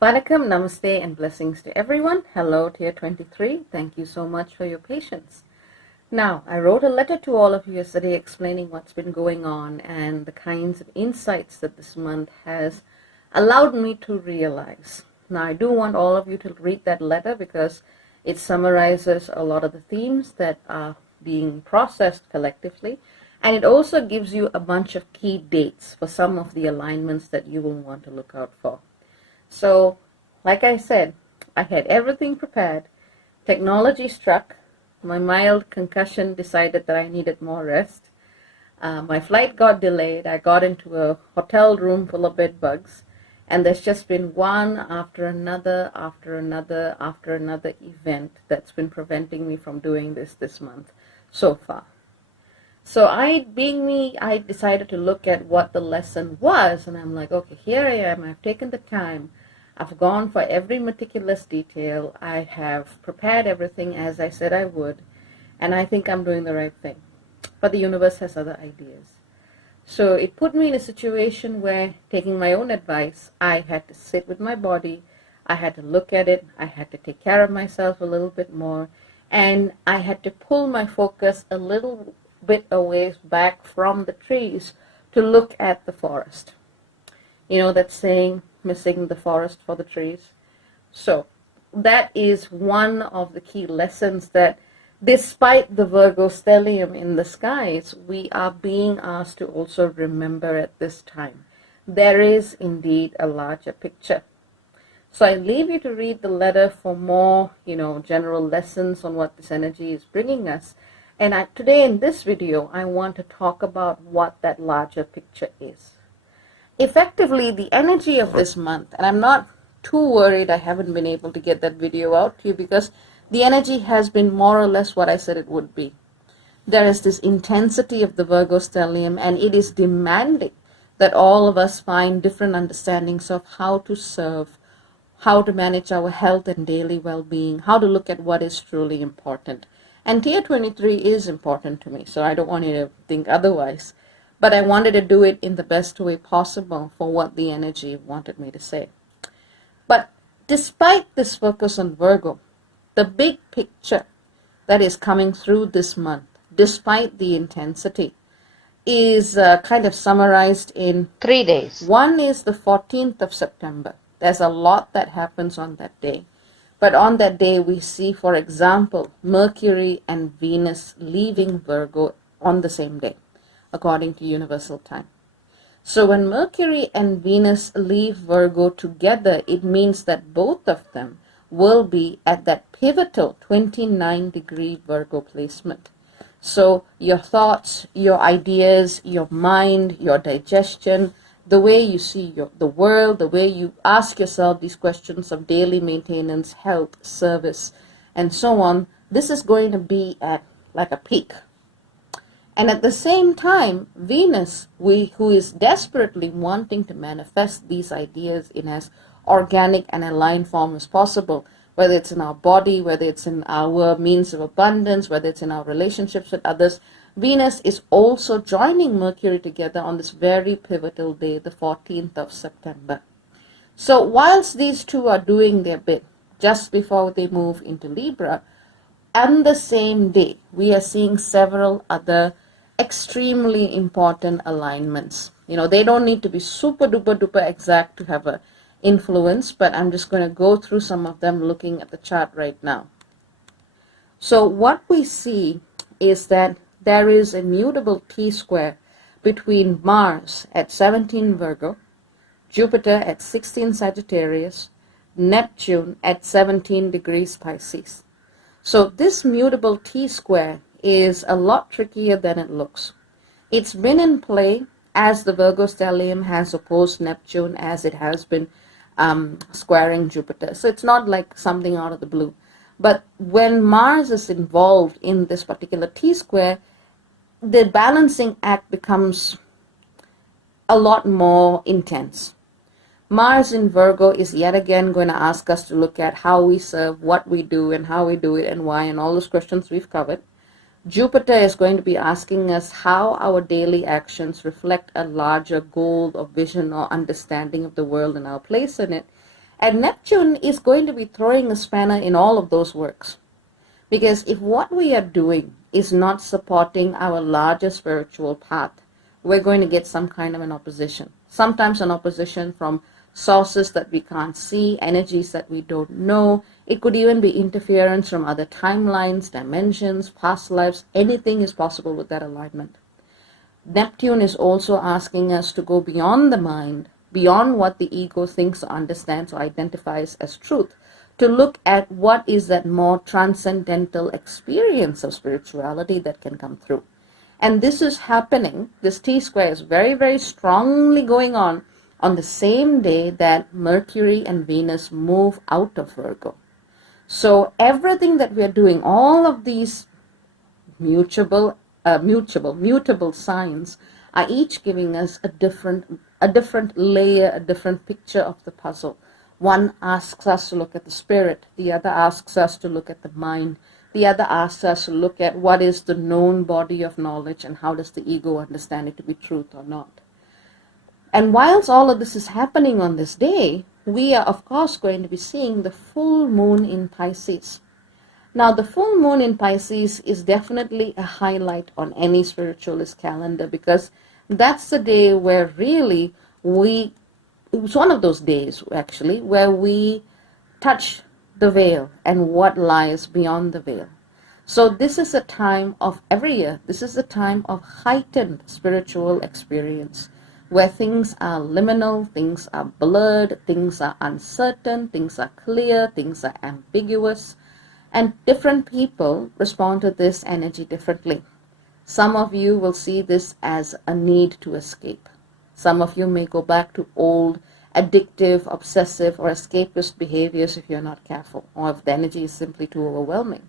Vanakkam, Namaste, and blessings to everyone. Hello, TIER23. Thank you so much for your patience. Now, I wrote a letter to all of you yesterday explaining what's been going on and the kinds of insights that this month has allowed me to realize. Now, I do want all of you to read that letter because it summarizes a lot of the themes that are being processed collectively, and it also gives you a bunch of key dates for some of the alignments that you will want to look out for. So, like I said, I had everything prepared. Technology struck. My mild concussion decided that I needed more rest. My flight got delayed. I got into a hotel room full of bed bugs. And there's just been one after another, after another, after another event that's been preventing me from doing this month so far. So being me, I decided to look at what the lesson was. And I'm like, okay, here I am. I've taken the time. I've gone for every meticulous detail. I have prepared everything as I said I would, and I think I'm doing the right thing. But the universe has other ideas. So it put me in a situation where, taking my own advice, I had to sit with my body, I had to look at it, I had to take care of myself a little bit more, and I had to pull my focus a little bit away back from the trees to look at the forest. You know that saying, missing the forest for the trees? So that is one of the key lessons, that despite the Virgo stellium in the skies, we are being asked to also remember at this time. There is indeed a larger picture. So I leave you to read the letter for more, general lessons on what this energy is bringing us. And today in this video, I want to talk about what that larger picture is. Effectively, the energy of this month, and I'm not too worried I haven't been able to get that video out to you because the energy has been more or less what I said it would be. There is this intensity of the Virgo stellium, and it is demanding that all of us find different understandings of how to serve, how to manage our health and daily well-being, how to look at what is truly important. And TIER23 is important to me, so I don't want you to think otherwise. But I wanted to do it in the best way possible for what the energy wanted me to say. But despite this focus on Virgo, the big picture that is coming through this month, despite the intensity, is kind of summarized in 3 days. One is the 14th of September. There's a lot that happens on that day. But on that day, we see, for example, Mercury and Venus leaving Virgo on the same day, according to universal time. So when Mercury and Venus leave Virgo together, it means that both of them will be at that pivotal 29-degree Virgo placement. So your thoughts, your ideas, your mind, your digestion, the way you see the world, the way you ask yourself these questions of daily maintenance, health, service, and so on, this is going to be at like a peak. And at the same time, Venus, who is desperately wanting to manifest these ideas in as organic and aligned form as possible, whether it's in our body, whether it's in our means of abundance, whether it's in our relationships with others, Venus is also joining Mercury together on this very pivotal day, the 14th of September. So whilst these two are doing their bit just before they move into Libra, on the same day, we are seeing several other extremely important alignments. They don't need to be super duper duper exact to have an influence, but I'm just going to go through some of them looking at the chart right now. So what we see is that there is a mutable T-square between Mars at 17 Virgo, Jupiter at 16 Sagittarius, Neptune at 17 degrees Pisces. So this mutable T-square is a lot trickier than it looks. It's been in play as the Virgo stellium has opposed Neptune, as it has been squaring Jupiter. So it's not like something out of the blue. But when Mars is involved in this particular T-square, the balancing act becomes a lot more intense. Mars in Virgo is yet again going to ask us to look at how we serve, what we do, and how we do it, and why, and all those questions we've covered. Jupiter is going to be asking us how our daily actions reflect a larger goal or vision or understanding of the world and our place in it. And Neptune is going to be throwing a spanner in all of those works. Because if what we are doing is not supporting our larger spiritual path, we're going to get some kind of an opposition. Sometimes an opposition from sources that we can't see, energies that we don't know. It could even be interference from other timelines, dimensions, past lives. Anything is possible with that alignment. Neptune is also asking us to go beyond the mind, beyond what the ego thinks or understands or identifies as truth, to look at what is that more transcendental experience of spirituality that can come through. And this is happening, this T-square is very, very strongly going on the same day that Mercury and Venus move out of Virgo. So everything that we are doing, all of these mutable signs are each giving us a different layer, a different picture of the puzzle. One asks us to look at the spirit, the other asks us to look at the mind, the other asks us to look at what is the known body of knowledge and how does the ego understand it to be truth or not. And whilst all of this is happening on this day, we are of course going to be seeing the full moon in Pisces. Now the full moon in Pisces is definitely a highlight on any spiritualist calendar, because that's the day where really it's one of those days actually where we touch the veil and what lies beyond the veil. So this is a time of every year, this is a time of heightened spiritual experience, where things are liminal, things are blurred, things are uncertain, things are clear, things are ambiguous, and different people respond to this energy differently. Some of you will see this as a need to escape. Some of you may go back to old, addictive, obsessive, or escapist behaviors if you're not careful, or if the energy is simply too overwhelming.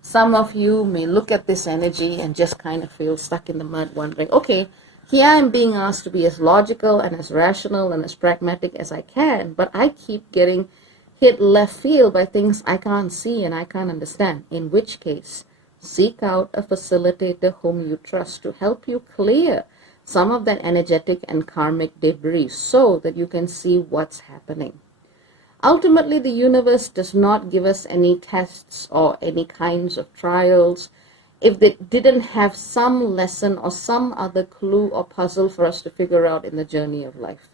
Some of you may look at this energy and just kind of feel stuck in the mud, wondering, okay, here I'm being asked to be as logical and as rational and as pragmatic as I can, but I keep getting hit left field by things I can't see and I can't understand. In which case, seek out a facilitator whom you trust to help you clear some of that energetic and karmic debris so that you can see what's happening. Ultimately, the universe does not give us any tests or any kinds of trials if they didn't have some lesson or some other clue or puzzle for us to figure out in the journey of life.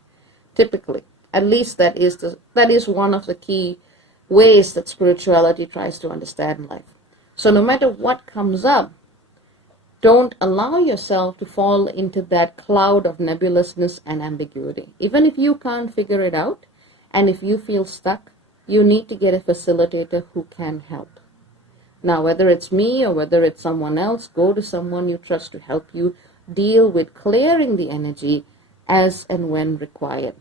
Typically, at least that is one of the key ways that spirituality tries to understand life. So no matter what comes up, don't allow yourself to fall into that cloud of nebulousness and ambiguity. Even if you can't figure it out, and if you feel stuck, you need to get a facilitator who can help. Now, whether it's me or whether it's someone else, go to someone you trust to help you deal with clearing the energy as and when required.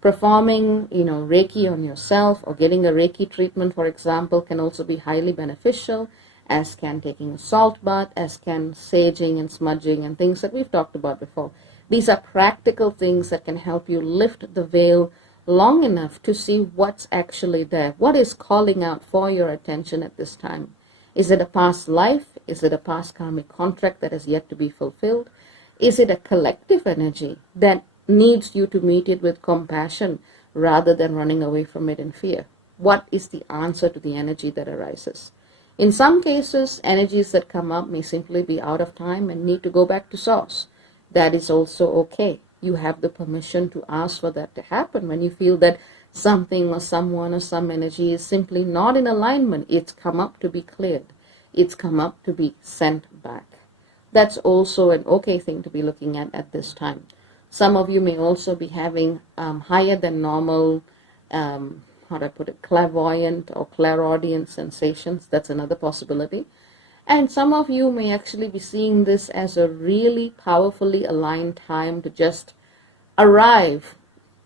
Performing, Reiki on yourself or getting a Reiki treatment, for example, can also be highly beneficial, as can taking a salt bath, as can saging and smudging and things that we've talked about before. These are practical things that can help you lift the veil long enough to see what's actually there. What is calling out for your attention at this time? Is it a past life? Is it a past karmic contract that has yet to be fulfilled? Is it a collective energy that needs you to meet it with compassion rather than running away from it in fear? What is the answer to the energy that arises? In some cases, energies that come up may simply be out of time and need to go back to source. That is also okay. You have the permission to ask for that to happen when you feel that something or someone or some energy is simply not in alignment. It's come up to be cleared. It's come up to be sent back. That's also an okay thing to be looking at this time. Some of you may also be having higher than normal, clairvoyant or clairaudient sensations. That's another possibility. And some of you may actually be seeing this as a really powerfully aligned time to just arrive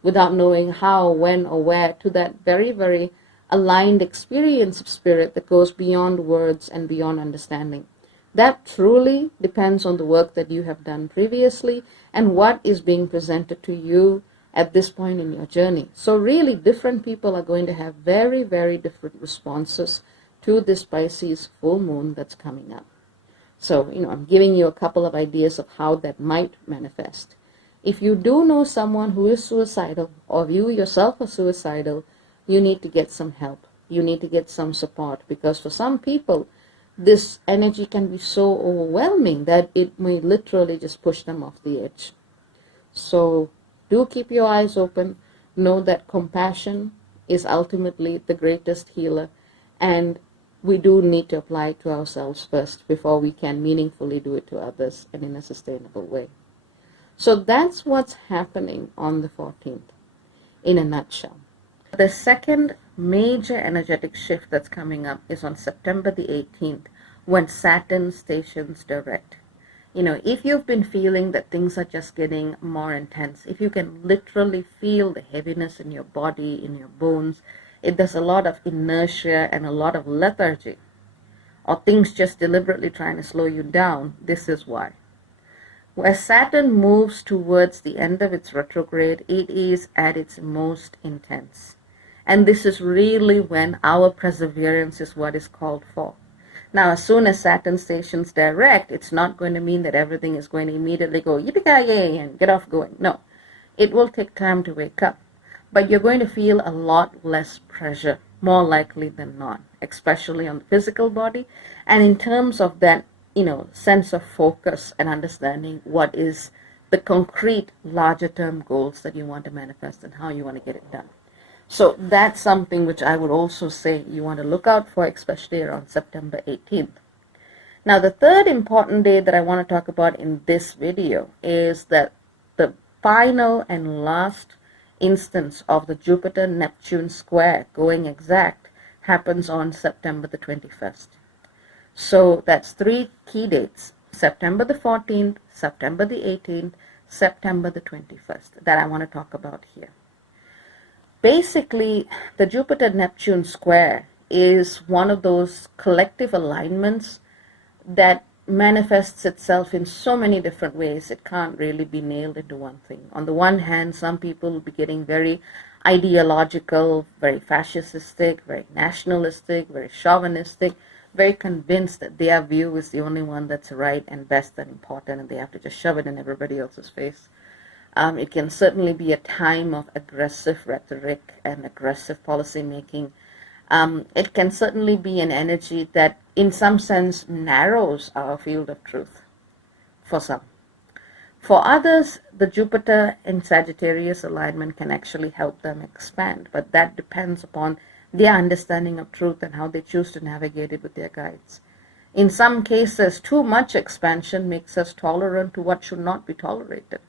without knowing how, when, or where to that very, very aligned experience of spirit that goes beyond words and beyond understanding. That truly depends on the work that you have done previously and what is being presented to you at this point in your journey. So really, different people are going to have very, very different responses to this Pisces full moon that's coming up. So, I'm giving you a couple of ideas of how that might manifest. If you do know someone who is suicidal, or you yourself are suicidal, you need to get some help. You need to get some support, because for some people, this energy can be so overwhelming that it may literally just push them off the edge. So do keep your eyes open. Know that compassion is ultimately the greatest healer, and we do need to apply it to ourselves first before we can meaningfully do it to others and in a sustainable way. So that's what's happening on the 14th in a nutshell. The second major energetic shift that's coming up is on September the 18th, when Saturn stations direct. If you've been feeling that things are just getting more intense, if you can literally feel the heaviness in your body, in your bones, there's a lot of inertia and a lot of lethargy, or things just deliberately trying to slow you down, this is why. As Saturn moves towards the end of its retrograde, it is at its most intense. And this is really when our perseverance is what is called for. Now, as soon as Saturn stations direct, it's not going to mean that everything is going to immediately go yippee-ki-yay and get off going. No, it will take time to wake up. But you're going to feel a lot less pressure, more likely than not, especially on the physical body. And in terms of that, sense of focus and understanding what is the concrete, larger term goals that you want to manifest and how you want to get it done. So that's something which I would also say you want to look out for, especially around September 18th. Now, the third important day that I want to talk about in this video is that the final and last instance of the Jupiter-Neptune square going exact happens on September the 21st. So that's three key dates: September the 14th, September the 18th, September the 21st, that I want to talk about here. Basically, the Jupiter-Neptune square is one of those collective alignments that manifests itself in so many different ways. It can't really be nailed into one thing. On the one hand, some people will be getting very ideological, very fascistic, very nationalistic, very chauvinistic, very convinced that their view is the only one that's right and best and important, and they have to just shove it in everybody else's face. It can certainly be a time of aggressive rhetoric and aggressive policy making. It can certainly be an energy that in some sense narrows our field of truth for some. For others, the Jupiter in Sagittarius alignment can actually help them expand, but that depends upon their understanding of truth and how they choose to navigate it with their guides. In some cases, too much expansion makes us tolerant to what should not be tolerated.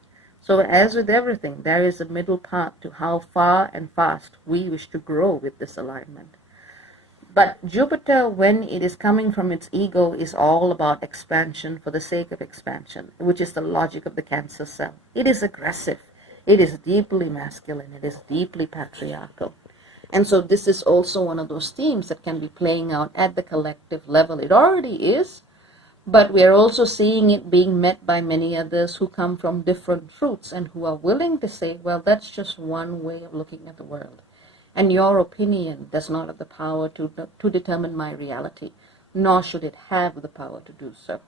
So as with everything, there is a middle path to how far and fast we wish to grow with this alignment. But Jupiter, when it is coming from its ego, is all about expansion for the sake of expansion, which is the logic of the Cancer cell. It is aggressive. It is deeply masculine. It is deeply patriarchal. And so this is also one of those themes that can be playing out at the collective level. It already is, but we are also seeing it being met by many others who come from different roots and who are willing to say, well, that's just one way of looking at the world. And your opinion does not have the power to determine my reality, nor should it have the power to do so.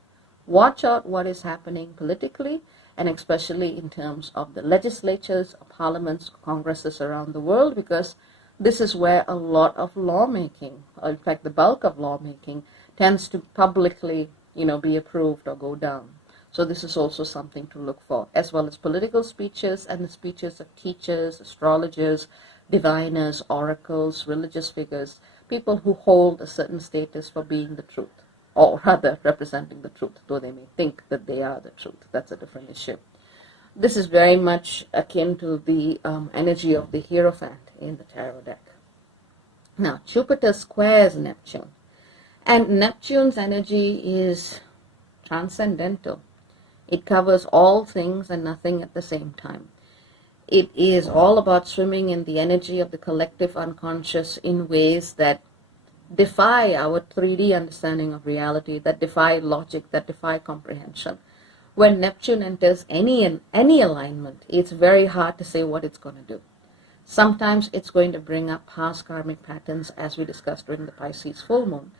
Watch out what is happening politically, and especially in terms of the legislatures, parliaments, congresses around the world, because this is where a lot of lawmaking, or in fact the bulk of lawmaking, tends to publicly be approved or go down. So this is also something to look for, as well as political speeches and the speeches of teachers, astrologers, diviners, oracles, religious figures, people who hold a certain status for being the truth, or rather representing the truth, though they may think that they are the truth. That's a different issue. This is very much akin to the energy of the Hierophant in the tarot deck. Now, Jupiter squares Neptune. And Neptune's energy is transcendental. It covers all things and nothing at the same time. It is all about swimming in the energy of the collective unconscious in ways that defy our 3D understanding of reality, that defy logic, that defy comprehension. When Neptune enters any alignment, it's very hard to say what it's going to do. Sometimes it's going to bring up past karmic patterns, as we discussed during the Pisces full moon.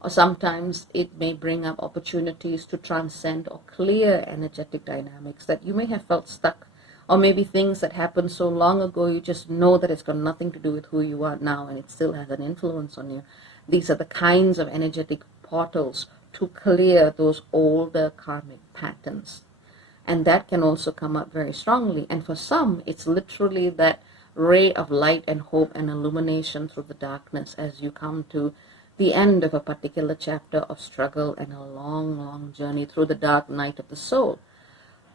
Or sometimes it may bring up opportunities to transcend or clear energetic dynamics that you may have felt stuck Or maybe things that happened so long ago, you just know that it's got nothing to do with who you are now and it still has an influence on you. These are the kinds of energetic portals to clear those older karmic patterns. And that can also come up very strongly. And for some, it's literally that ray of light and hope and illumination through the darkness as you come to the end of a particular chapter of struggle and a long, long journey through the dark night of the soul.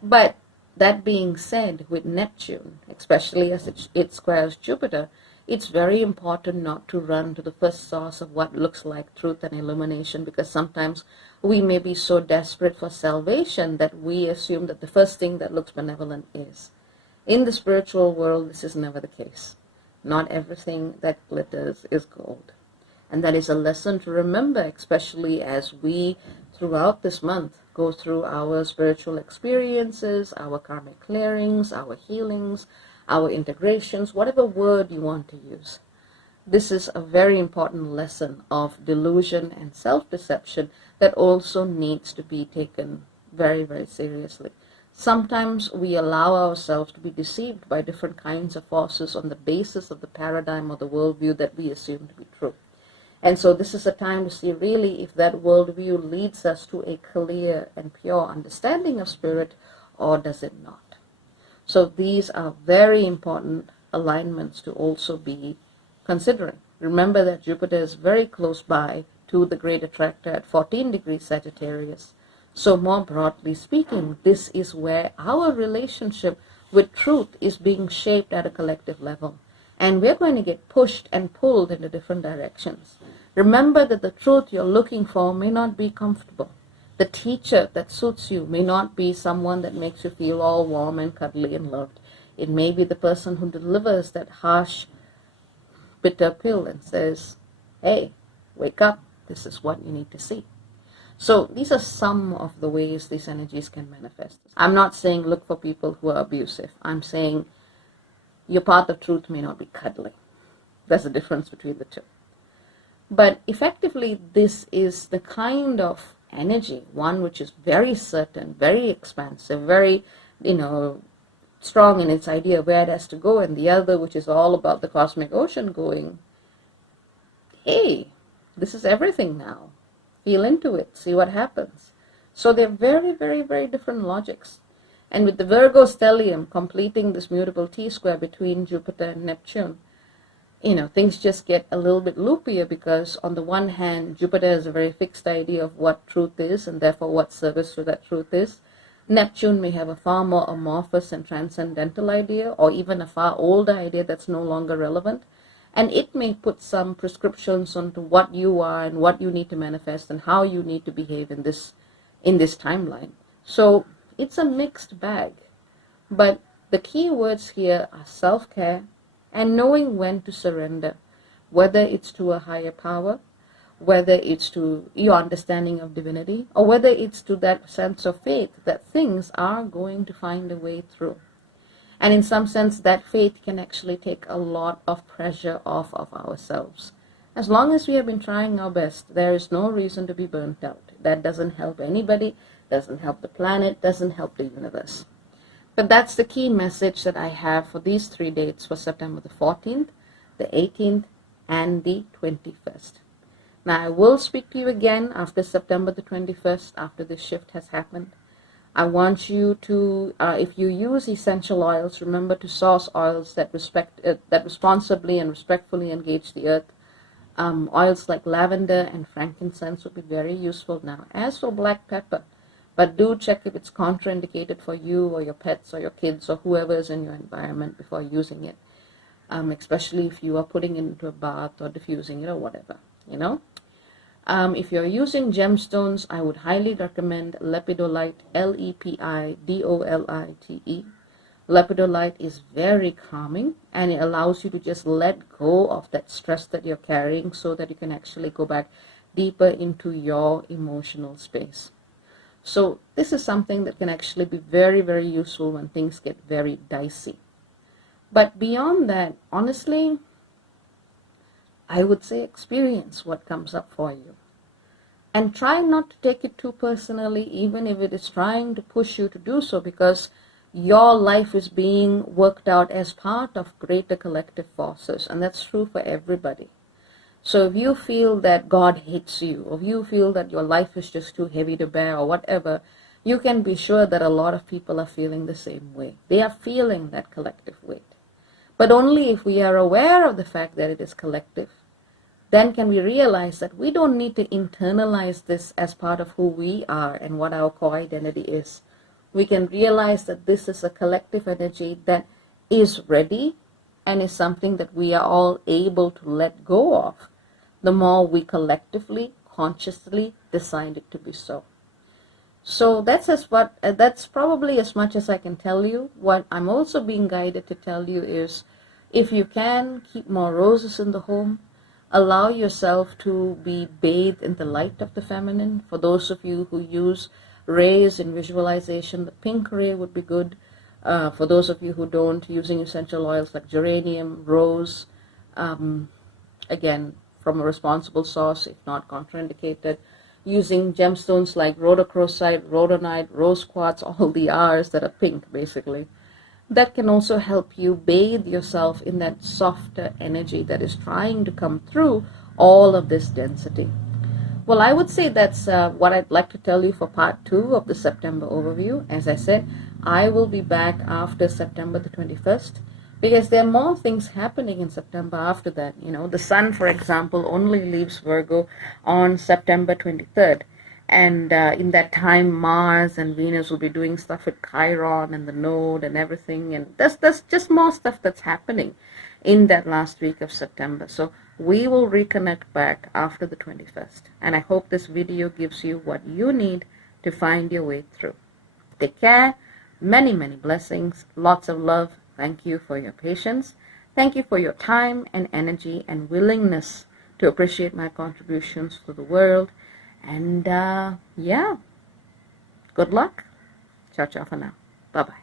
But that being said, with Neptune, especially as it squares Jupiter, it's very important not to run to the first source of what looks like truth and illumination, because sometimes we may be so desperate for salvation that we assume that the first thing that looks benevolent is. In the spiritual world, this is never the case. Not everything that glitters is gold. And that is a lesson to remember, especially as we, throughout this month, go through our spiritual experiences, our karmic clearings, our healings, our integrations, whatever word you want to use. This is a very important lesson of delusion and self-deception that also needs to be taken very, very seriously. Sometimes we allow ourselves to be deceived by different kinds of forces on the basis of the paradigm or the worldview that we assume to be true. And so this is a time to see really if that worldview leads us to a clear and pure understanding of spirit, or does it not. So these are very important alignments to also be considering. Remember that Jupiter is very close by to the great attractor at 14 degrees Sagittarius. So more broadly speaking, this is where our relationship with truth is being shaped at a collective level. And we're going to get pushed and pulled into different directions. Remember that the truth you're looking for may not be comfortable. The teacher that suits you may not be someone that makes you feel all warm and cuddly and loved. It may be the person who delivers that harsh, bitter pill and says, hey, wake up, this is what you need to see. So these are some of the ways these energies can manifest. I'm not saying look for people who are abusive. I'm saying your path of truth may not be cuddly. There's a difference between the two. But effectively, this is the kind of energy, one which is very certain, very expansive, very, strong in its idea of where it has to go, and the other which is all about the cosmic ocean going, hey, this is everything now. Feel into it, see what happens. So they're very, very, very different logics. And with the Virgo stellium completing this mutable T-square between Jupiter and Neptune, things just get a little bit loopier, because on the one hand, Jupiter has a very fixed idea of what truth is and therefore what service to that truth is. Neptune may have a far more amorphous and transcendental idea, or even a far older idea that's no longer relevant. And it may put some prescriptions onto what you are and what you need to manifest and how you need to behave in this timeline. So it's a mixed bag. But the key words here are self-care, and knowing when to surrender, whether it's to a higher power, whether it's to your understanding of divinity, or whether it's to that sense of faith that things are going to find a way through. And in some sense, that faith can actually take a lot of pressure off of ourselves. As long as we have been trying our best, there is no reason to be burnt out. That doesn't help anybody, doesn't help the planet, doesn't help the universe. But that's the key message that I have for these 3 dates for September the 14th, the 18th, and the 21st. Now, I will speak to you again after September the 21st, after this shift has happened. I want you to, if you use essential oils, remember to source oils that responsibly and respectfully engage the earth. Oils like lavender and frankincense will be very useful now, as for black pepper. But do check if it's contraindicated for you or your pets or your kids or whoever is in your environment before using it, especially if you are putting it into a bath or diffusing it or whatever, If you're using gemstones, I would highly recommend lepidolite, Lepidolite. Lepidolite is very calming, and it allows you to just let go of that stress that you're carrying so that you can actually go back deeper into your emotional space. So this is something that can actually be very, very useful when things get very dicey. But beyond that, honestly, I would say experience what comes up for you. And try not to take it too personally, even if it is trying to push you to do so, because your life is being worked out as part of greater collective forces, and that's true for everybody. So if you feel that God hates you, or if you feel that your life is just too heavy to bear, or whatever, you can be sure that a lot of people are feeling the same way. They are feeling that collective weight. But only if we are aware of the fact that it is collective, then can we realize that we don't need to internalize this as part of who we are and what our core identity is. We can realize that this is a collective energy that is ready and is something that we are all able to let go of the more we collectively, consciously decide it to be so. So that's probably as much as I can tell you. What I'm also being guided to tell you is, if you can, keep more roses in the home. Allow yourself to be bathed in the light of the feminine. For those of you who use rays in visualization, the pink ray would be good. For those of you who don't, using essential oils like geranium, rose, again, from a responsible source, if not contraindicated. Using gemstones like rhodochrosite, rhodonite, rose quartz, all the R's that are pink, basically. That can also help you bathe yourself in that softer energy that is trying to come through all of this density. Well, I would say that's what I'd like to tell you for part 2 of the September overview. As I said, I will be back after September the 21st, because there are more things happening in September after that. You know, the sun, for example, only leaves Virgo on September 23rd. And in that time, Mars and Venus will be doing stuff with Chiron and the node and everything. And there's just more stuff that's happening in that last week of September. So we will reconnect back after the 21st. And I hope this video gives you what you need to find your way through. Take care. Many, many blessings. Lots of love. Thank you for your patience. Thank you for your time and energy and willingness to appreciate my contributions to the world. And yeah, good luck. Ciao, ciao for now. Bye-bye.